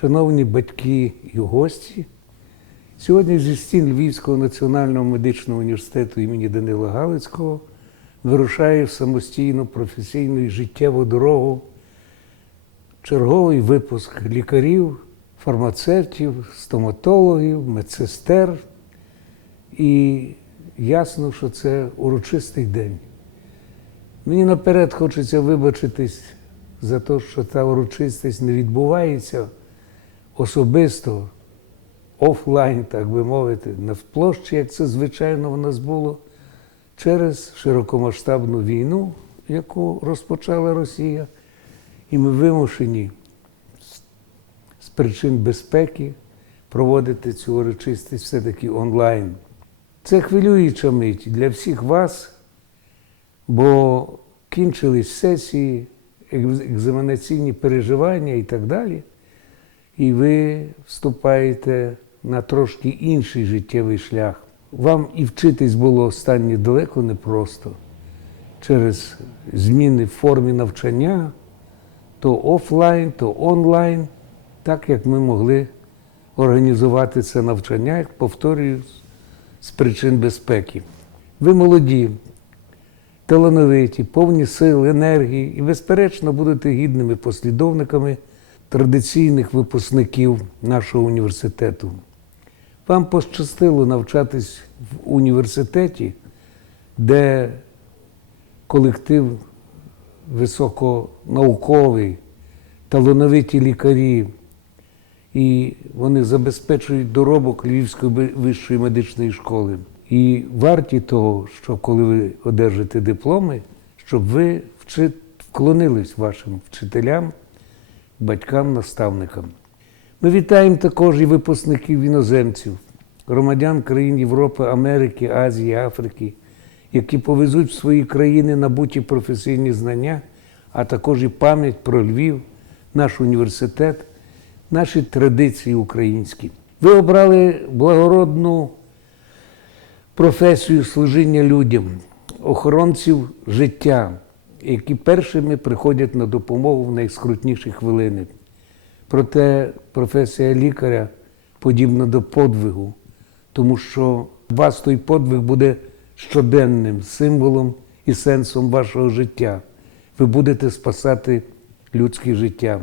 шановні батьки і гості, сьогодні зі стін Львівського національного медичного університету імені Данила Галицького вирушає в самостійну професійну і життєву дорогу черговий випуск лікарів, фармацевтів, стоматологів, медсестер. І ясно, що це урочистий день. Мені наперед хочеться вибачитись за те, що та урочистість не відбувається особисто, офлайн, так би мовити, на площі, як це звичайно в нас було, через широкомасштабну війну, яку розпочала Росія. І ми вимушені з- причин безпеки проводити цю урочистість все-таки онлайн. Це хвилююча мить для всіх вас, бо кінчились сесії, екзаменаційні переживання і так далі. І ви вступаєте на трошки інший життєвий шлях. Вам і вчитись було останнє далеко непросто через зміни в формі навчання, то офлайн, то онлайн, так як ми могли організувати це навчання, як повторюю, з причин безпеки. Ви молоді, талановиті, повні сил, енергії і, безперечно, будете гідними послідовниками традиційних випускників нашого університету. Вам пощастило навчатись в університеті, де колектив високонауковий, талановиті лікарі, і вони забезпечують доробок Львівської вищої медичної школи. І варті того, що коли ви одержите дипломи, щоб ви вклонились вашим вчителям, батькам, наставникам. Ми вітаємо також і випускників іноземців, громадян країн Європи, Америки, Азії, Африки, які повезуть в свої країни набуті професійні знання, а також і пам'ять про Львів, наш університет, наші традиції українські. Ви обрали благородну професію служіння людям, охоронців життя, які першими приходять на допомогу в найскрутніші хвилини. Проте професія лікаря подібна до подвигу, тому що вас той подвиг буде щоденним символом і сенсом вашого життя. Ви будете спасати людське життя.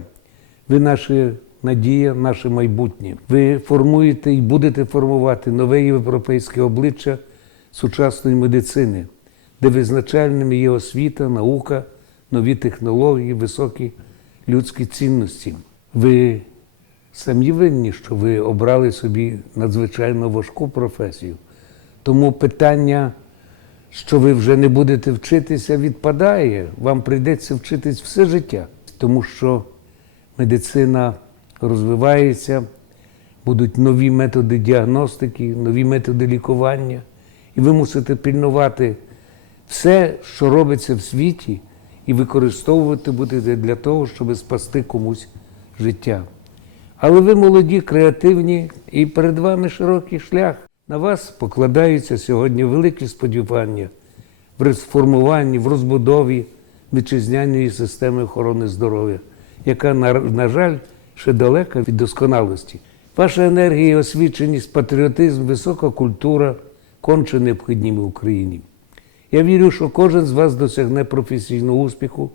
Ви наша надія, наше майбутнє. Ви формуєте і будете формувати нове європейське обличчя сучасної медицини, де визначальними є освіта, наука, нові технології, високі людські цінності. Ви самі винні, що ви обрали собі надзвичайно важку професію. Тому питання, що ви вже не будете вчитися, відпадає. Вам прийдеться вчитись все життя, тому що медицина розвивається, будуть нові методи діагностики, нові методи лікування, і ви мусите пильнувати все, що робиться в світі, і використовувати будете для того, щоб спасти комусь життя. Але ви молоді, креативні, і перед вами широкий шлях. На вас покладаються сьогодні великі сподівання в реформуванні, в розбудові вітчизняної системи охорони здоров'я, яка, на, жаль, ще далека від досконалості. Ваша енергія, освіченість, патріотизм, висока культура конче необхідні Україні. Я вірю, що кожен з вас досягне професійного успіху,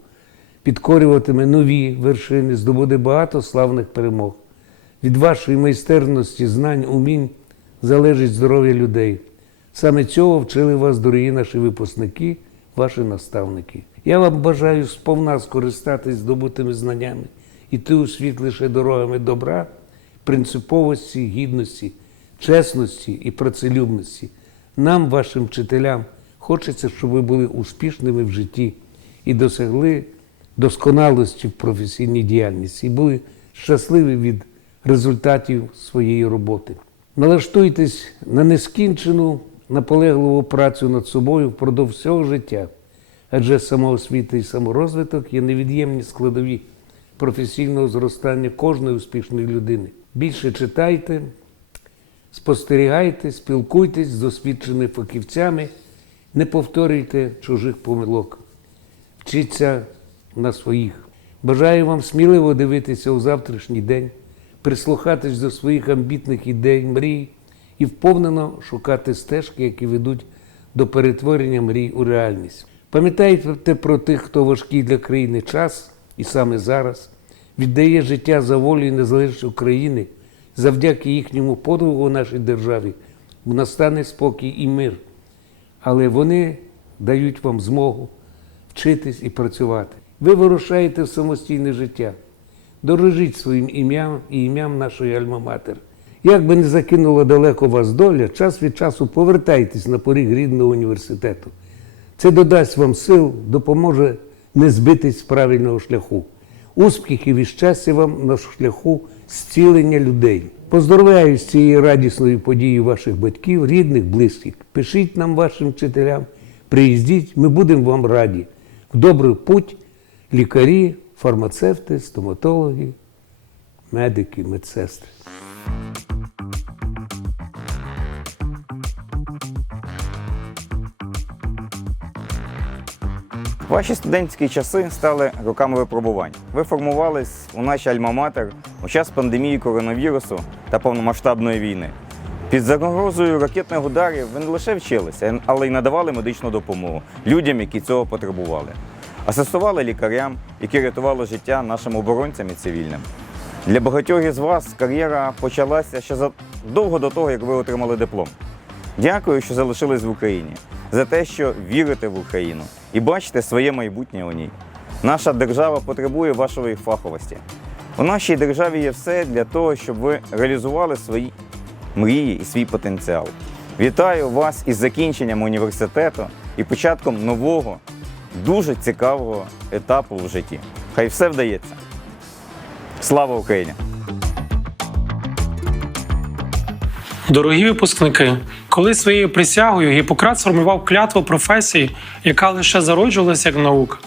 підкорюватиме нові вершини, здобуде багато славних перемог. Від вашої майстерності, знань, умінь залежить здоров'я людей. Саме цього вчили вас, дорогі наші випускники, ваші наставники. Я вам бажаю сповна скористатись здобутими знаннями, іти у світ лише дорогами добра, принциповості, гідності, чесності і працелюбності. Нам, вашим вчителям, хочеться, щоб ви були успішними в житті і досягли досконалості в професійній діяльності, і були щасливі від результатів своєї роботи. Налаштуйтесь на нескінчену, наполегливу працю над собою впродовж всього життя, адже самоосвіта і саморозвиток є невід'ємні складові професійного зростання кожної успішної людини. Більше читайте, спостерігайте, спілкуйтесь з досвідченими фахівцями, не повторюйте чужих помилок. Вчіться на своїх. Бажаю вам сміливо дивитися у завтрашній день, прислухатись до своїх амбітних ідей, мрій і вповнено шукати стежки, які ведуть до перетворення мрій у реальність. Пам'ятайте про тих, хто важкий для країни час, і саме зараз віддає життя за волю і незалежність України. Завдяки їхньому подвигу у нашій державі настане спокій і мир. Але вони дають вам змогу вчитись і працювати. Ви вирушаєте в самостійне життя. Дорожіть своїм ім'ям і ім'ям нашої Альма-Матер. Як би не закинула далеко вас доля, час від часу повертайтесь на поріг рідного університету. Це додасть вам сил, допоможе не збитись з правильного шляху. Успіхів і щастя вам на шляху зцілення людей. Поздоровляю з цією радісною подією ваших батьків, рідних, близьких. Пишіть нам вашим вчителям, приїздіть, ми будемо вам раді. В добрий путь лікарі, фармацевти, стоматологи, медики, медсестри. Ваші студентські часи стали роками випробувань. Ви формувались у нашій Альма-Матер у час пандемії коронавірусу та повномасштабної війни. Під загрозою ракетних ударів ви не лише вчилися, але й надавали медичну допомогу людям, які цього потребували. Асистували лікарям, які рятували життя нашим оборонцям і цивільним. Для багатьох із вас кар'єра почалася ще задовго до того, як ви отримали диплом. Дякую, що залишились в Україні, за те, що вірите в Україну і бачите своє майбутнє у ній. Наша держава потребує вашої фаховості. У нашій державі є все для того, щоб ви реалізували свої мрії і свій потенціал. Вітаю вас із закінченням університету і початком нового, дуже цікавого етапу в житті. Хай все вдається. Слава Україні! Дорогі випускники, коли своєю присягою Гіппократ сформував клятву професії, яка лише зароджувалася як наука.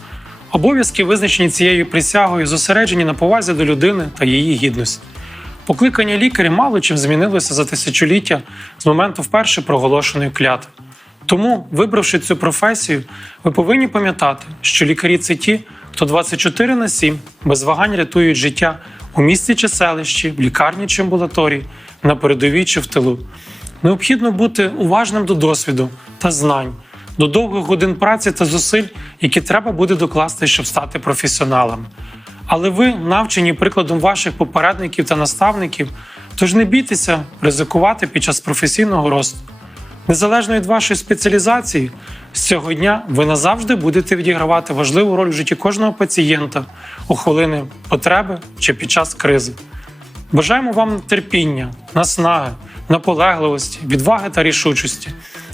Обов'язки, визначені цією присягою, зосереджені на повазі до людини та її гідності. Покликання лікаря мало чим змінилося за тисячоліття з моменту вперше проголошеної клятви. Тому, вибравши цю професію, ви повинні пам'ятати, що лікарі це ті, хто 24 на 7 без вагань рятують життя у місті чи селищі, в лікарні чи амбулаторії, на передовій чи в тилу. Необхідно бути уважним до досвіду та знань, до довгих годин праці та зусиль, які треба буде докласти, щоб стати професіоналами. Але ви навчені прикладом ваших попередників та наставників, тож не бійтеся ризикувати під час професійного росту. Незалежно від вашої спеціалізації, з цього дня ви назавжди будете відігравати важливу роль в житті кожного пацієнта у хвилини потреби чи під час кризи. Бажаємо вам терпіння, наснаги, наполегливості, відваги та рішучості.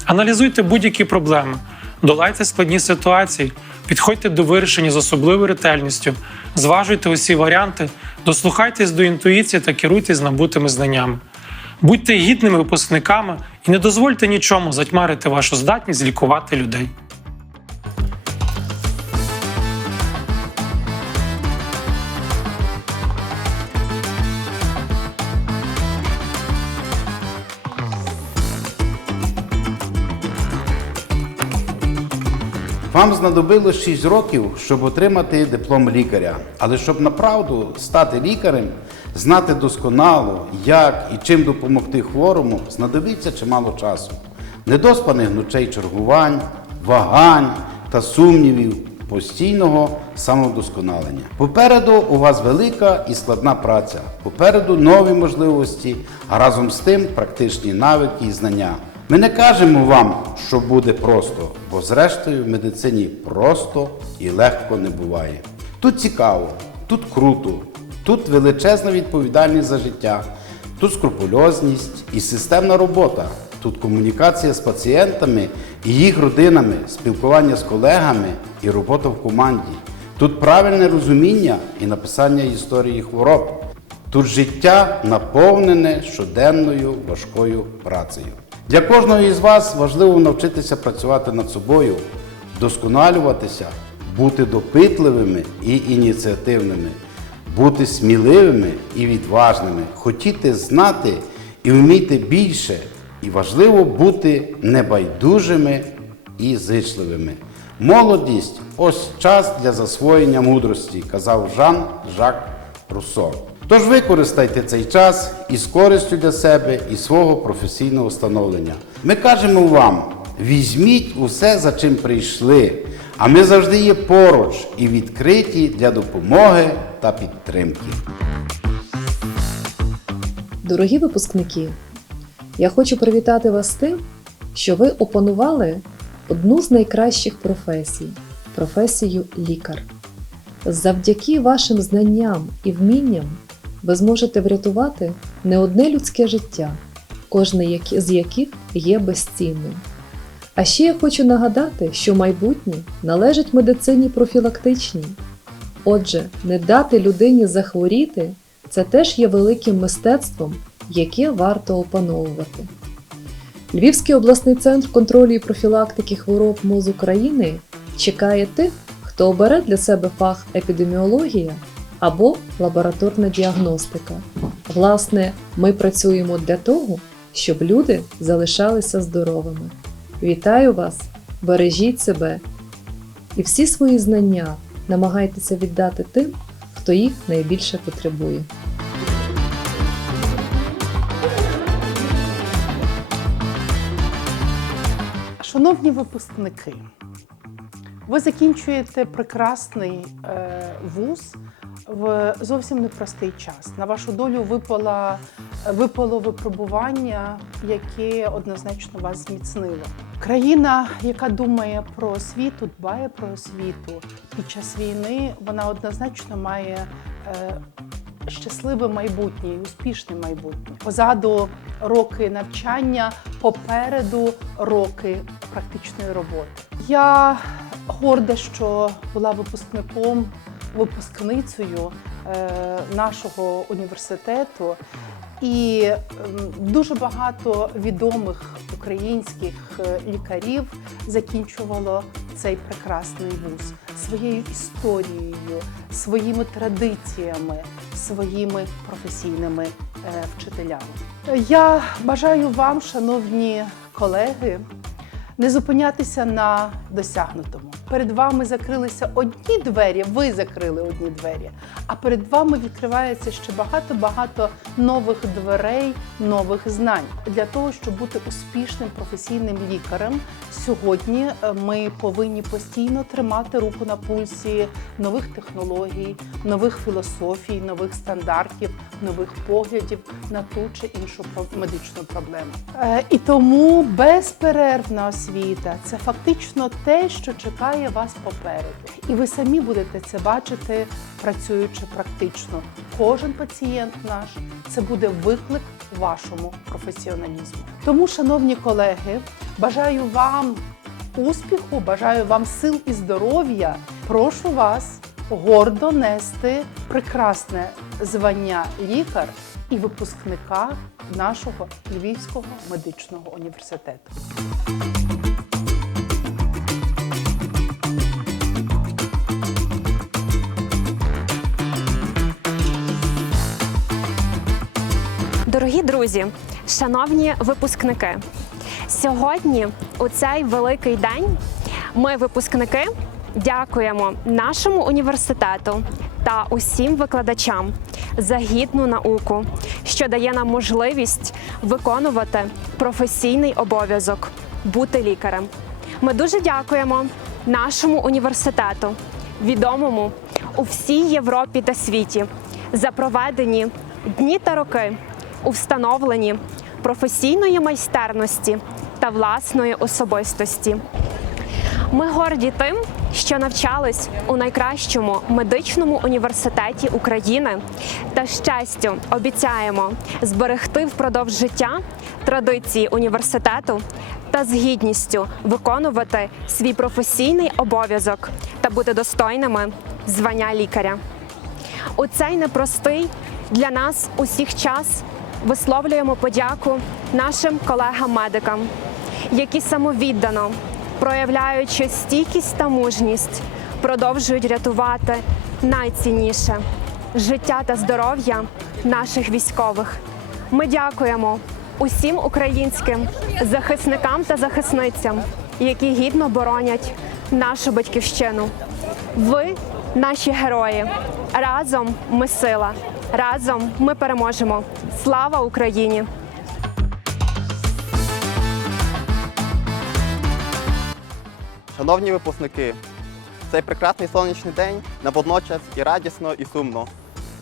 Аналізуйте будь-які проблеми, долайте складні ситуації, підходьте до вирішення з особливою ретельністю, зважуйте усі варіанти, дослухайтесь до інтуїції та керуйтесь набутими знаннями. Будьте гідними випускниками і не дозвольте нічому затьмарити вашу здатність лікувати людей. Вам знадобилось 6 років, щоб отримати диплом лікаря. Але щоб направду стати лікарем, знати досконало, як і чим допомогти хворому, знадобиться чимало часу. Недоспаних ночей чергувань, вагань та сумнівів, постійного самовдосконалення. Попереду у вас велика і складна праця. Попереду нові можливості, а разом з тим практичні навики і знання. Ми не кажемо вам, що буде просто, бо зрештою в медицині просто і легко не буває. Тут цікаво, тут круто, тут величезна відповідальність за життя, тут скрупульозність і системна робота, тут комунікація з пацієнтами і їх родинами, спілкування з колегами і робота в команді. Тут правильне розуміння і написання історії хвороб. Тут життя наповнене щоденною важкою працею. Для кожного із вас важливо навчитися працювати над собою, вдосконалюватися, бути допитливими і ініціативними, бути сміливими і відважними, хотіти знати і вміти більше, і важливо бути небайдужими і зичливими. Молодість ось час для засвоєння мудрості, казав Жан Жак Руссо. Тож використайте цей час із користю для себе і свого професійного становлення. Ми кажемо вам: візьміть усе, за чим прийшли, а ми завжди є поруч і відкриті для допомоги та підтримки. Дорогі випускники, я хочу привітати вас з тим, що ви опанували одну з найкращих професій професію лікар. Завдяки вашим знанням і вмінням ви зможете врятувати не одне людське життя, кожне з яких є безцінним. А ще я хочу нагадати, що майбутнє належить медицині профілактичній. Отже, не дати людині захворіти це теж є великим мистецтвом, яке варто опановувати. Львівський обласний центр контролю і профілактики хвороб МОЗ України чекає тих, хто обере для себе фах епідеміологія або лабораторна діагностика. Власне, ми працюємо для того, щоб люди залишалися здоровими. Вітаю вас! Бережіть себе і всі свої знання намагайтеся віддати тим, хто їх найбільше потребує. Шановні випускники, ви закінчуєте прекрасний е, вуз в зовсім непростий час. На вашу долю випала, випало випробування, яке однозначно вас зміцнило. Країна, яка думає про освіту, дбає про освіту під час війни, вона однозначно має. Е, щасливе майбутнє успішне майбутнє. Позаду роки навчання, попереду роки практичної роботи. Я горда, що була випускником, випускницею е, нашого університету. І ем, дуже багато відомих українських е, лікарів закінчувало цей прекрасний вуз своєю історією, своїми традиціями, своїми професійними е, вчителями. Я бажаю вам, шановні колеги, не зупинятися на досягнутому. Перед вами закрилися одні двері, ви закрили одні двері, а перед вами відкривається ще багато-багато нових дверей, нових знань. Для того, щоб бути успішним професійним лікарем, сьогодні е, ми повинні постійно тримати руку на пульсі нових технологій, нових філософій, нових стандартів, нових поглядів на ту чи іншу медичну проблему. Е, І тому безперервна це фактично те, що чекає вас попереду. І ви самі будете це бачити, працюючи практично. Кожен пацієнт наш це буде виклик вашому професіоналізму. Тому, шановні колеги, бажаю вам успіху, бажаю вам сил і здоров'я. Прошу вас гордо нести прекрасне звання лікар і випускника нашого Львівського медичного університету. Друзі, шановні випускники, сьогодні, у цей великий день, ми, випускники, дякуємо нашому університету та усім викладачам за гідну науку, що дає нам можливість виконувати професійний обов'язок бути лікарем. Ми дуже дякуємо нашому університету, відомому у всій Європі та світі, за проведені дні та роки у встановленні професійної майстерності та власної особистості. Ми горді тим, що навчались у найкращому медичному університеті України та з честю обіцяємо зберегти впродовж життя традиції університету та з гідністю виконувати свій професійний обов'язок та бути достойними звання лікаря. У цей непростий для нас усіх час висловлюємо подяку нашим колегам-медикам, які самовіддано, проявляючи стійкість та мужність, продовжують рятувати найцінніше життя та здоров'я наших військових. Ми дякуємо усім українським захисникам та захисницям, які гідно боронять нашу батьківщину. Ви наші герої. Разом ми сила. Разом ми переможемо. Слава Україні! Шановні випускники, цей прекрасний сонячний день нам водночас і радісно, і сумно.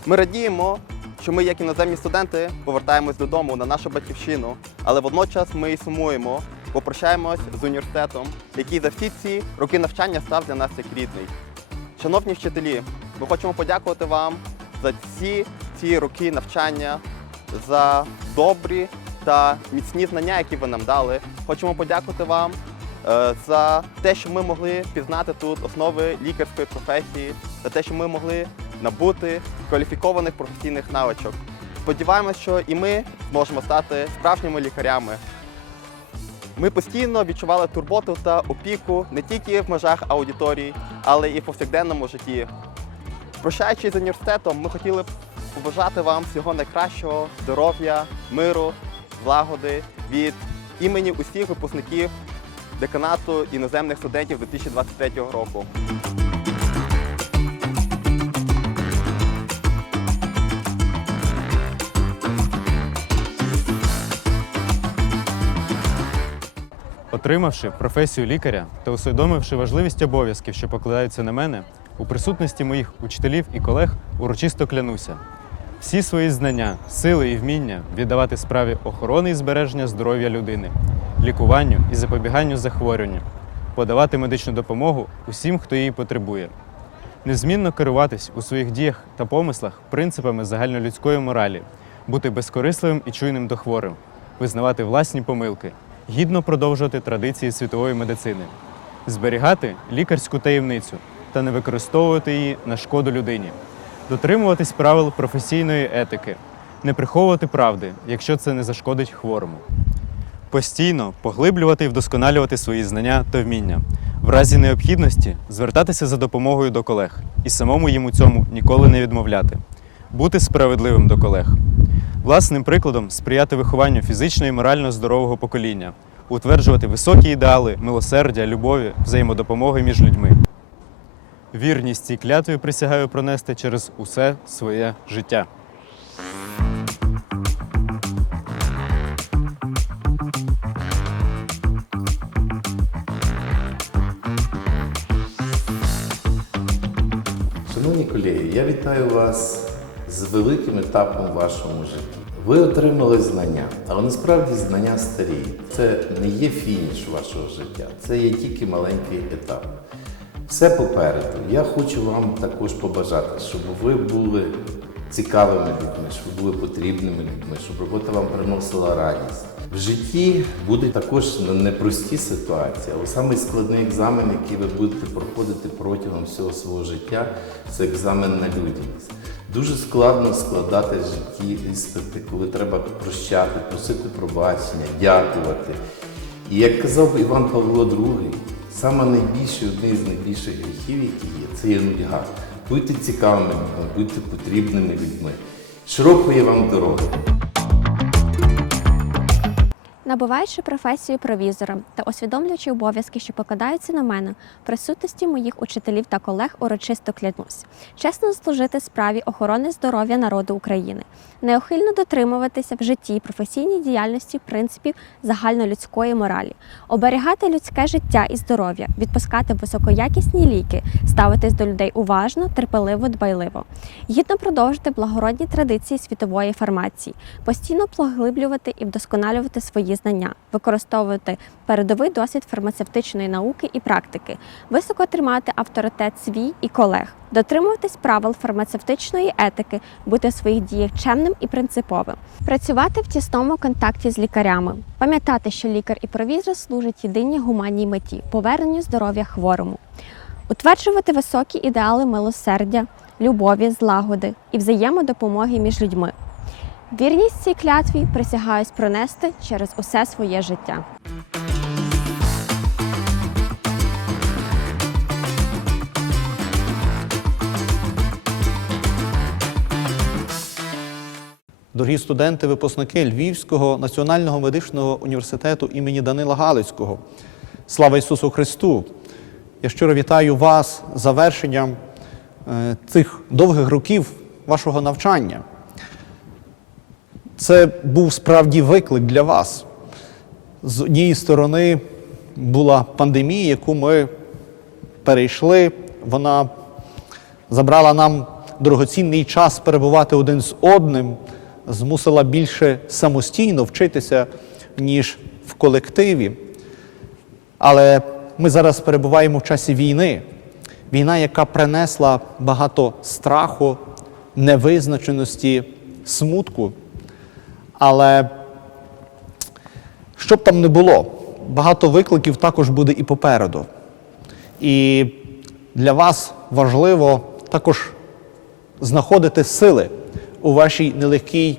Ми радіємо, що ми, як іноземні студенти, повертаємось додому на нашу батьківщину, але водночас ми і сумуємо, попрощаємось з університетом, який за всі ці роки навчання став для нас як рідний. Шановні вчителі, ми хочемо подякувати вам за ці, ці роки навчання, за добрі та міцні знання, які ви нам дали. Хочемо подякувати вам е, за те, що ми могли пізнати тут основи лікарської професії, за те, що ми могли набути кваліфікованих професійних навичок. Сподіваємось, що і ми зможемо стати справжніми лікарями. Ми постійно відчували турботу та опіку не тільки в межах аудиторій, але і в повсякденному житті. Прощаючись з університетом, ми хотіли б побажати вам всього найкращого, здоров'я, миру, злагоди від імені усіх випускників деканату іноземних студентів 2023 року. Отримавши професію лікаря та усвідомивши важливість обов'язків, що покладаються на мене, у присутності моїх учителів і колег урочисто клянуся. Всі свої знання, сили і вміння віддавати справі охорони і збереження здоров'я людини, лікуванню і запобіганню захворюванням, подавати медичну допомогу усім, хто її потребує. Незмінно керуватись у своїх діях та помислах принципами загальнолюдської моралі, бути безкорисливим і чуйним до хворим, визнавати власні помилки, гідно продовжувати традиції світової медицини, зберігати лікарську таємницю та не використовувати її на шкоду людині, дотримуватись правил професійної етики, не приховувати правди, якщо це не зашкодить хворому. Постійно поглиблювати і вдосконалювати свої знання та вміння. В разі необхідності звертатися за допомогою до колег і самому їм у цьому ніколи не відмовляти. Бути справедливим до колег. Власним прикладом сприяти вихованню фізично і морально здорового покоління, утверджувати високі ідеали, милосердя, любові, взаємодопомоги між людьми. Вірність цій клятві присягаю пронести через усе своє життя. Шановні колеги, я вітаю вас з великим етапом в вашому житті. Ви отримали знання, але насправді знання старі. Це не є фініш вашого життя, це є тільки маленький етап. Все попереду. Я хочу вам також побажати, щоб ви були цікавими людьми, щоб ви були потрібними людьми, щоб робота вам приносила радість. В житті будуть також непрості ситуації, але самий складний екзамен, який ви будете проходити протягом всього свого життя, це екзамен на людяність. Дуже складно складати в житті іспити, коли треба прощати, просити пробачення, дякувати. І як казав Іван Павло II, саме найбільше, один з найбільших гріхів, які є, це є нудьга. Будьте цікавими будьте потрібними людьми. Широкої вам дороги! Набуваючи професію провізора та усвідомлюючи обов'язки, що покладаються на мене, присутності моїх учителів та колег урочисто клянусь, чесно служити справі охорони здоров'я народу України, неухильно дотримуватися в житті і професійній діяльності принципів загальнолюдської моралі, оберігати людське життя і здоров'я, відпускати високоякісні ліки, ставитись до людей уважно, терпеливо, дбайливо, гідно продовжити благородні традиції світової фармації, постійно поглиблювати і вдосконалювати свої знання, використовувати передовий досвід фармацевтичної науки і практики, високо тримати авторитет свій і колег, дотримуватись правил фармацевтичної етики, бути в своїх діях чемним і принциповим, працювати в тісному контакті з лікарями, пам'ятати, що лікар і провізор служать єдиній гуманній меті поверненню здоров'я хворому, утверджувати високі ідеали милосердя, любові, злагоди і взаємодопомоги між людьми. Вірність цій клятві присягаюсь пронести через усе своє життя. Дорогі студенти, випускники Львівського національного медичного університету імені Данила Галицького. Слава Ісусу Христу! Я щиро вітаю вас завершенням е, цих довгих років вашого навчання. Це був справді виклик для вас. З однієї сторони була пандемія, яку ми перейшли. Вона забрала нам дорогоцінний час перебувати один з одним, змусила більше самостійно вчитися, ніж в колективі. Але ми зараз перебуваємо в часі війни. Війна, яка принесла багато страху, невизначеності, смутку. Але що б там не було, багато викликів також буде і попереду. І для вас важливо також знаходити сили у вашій нелегкій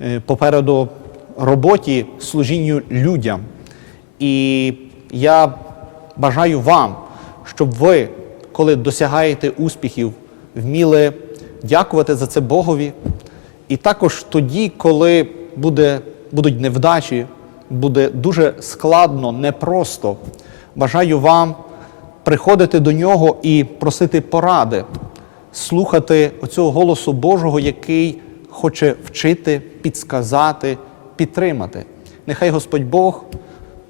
е, попереду роботі, служінню людям. І я бажаю вам, щоб ви, коли досягаєте успіхів, вміли дякувати за це Богові. І також тоді, коли буде, будуть невдачі, буде дуже складно, непросто, бажаю вам приходити до нього і просити поради, слухати оцього голосу Божого, який хоче вчити, підсказати, підтримати. Нехай Господь Бог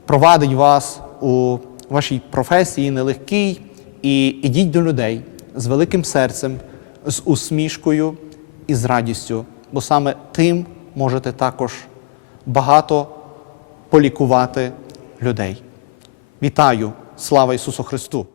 провадить вас у вашій професії нелегкій і ідіть до людей з великим серцем, з усмішкою і з радістю, бо саме тим можете також багато полікувати людей. Вітаю! Слава Ісусу Христу!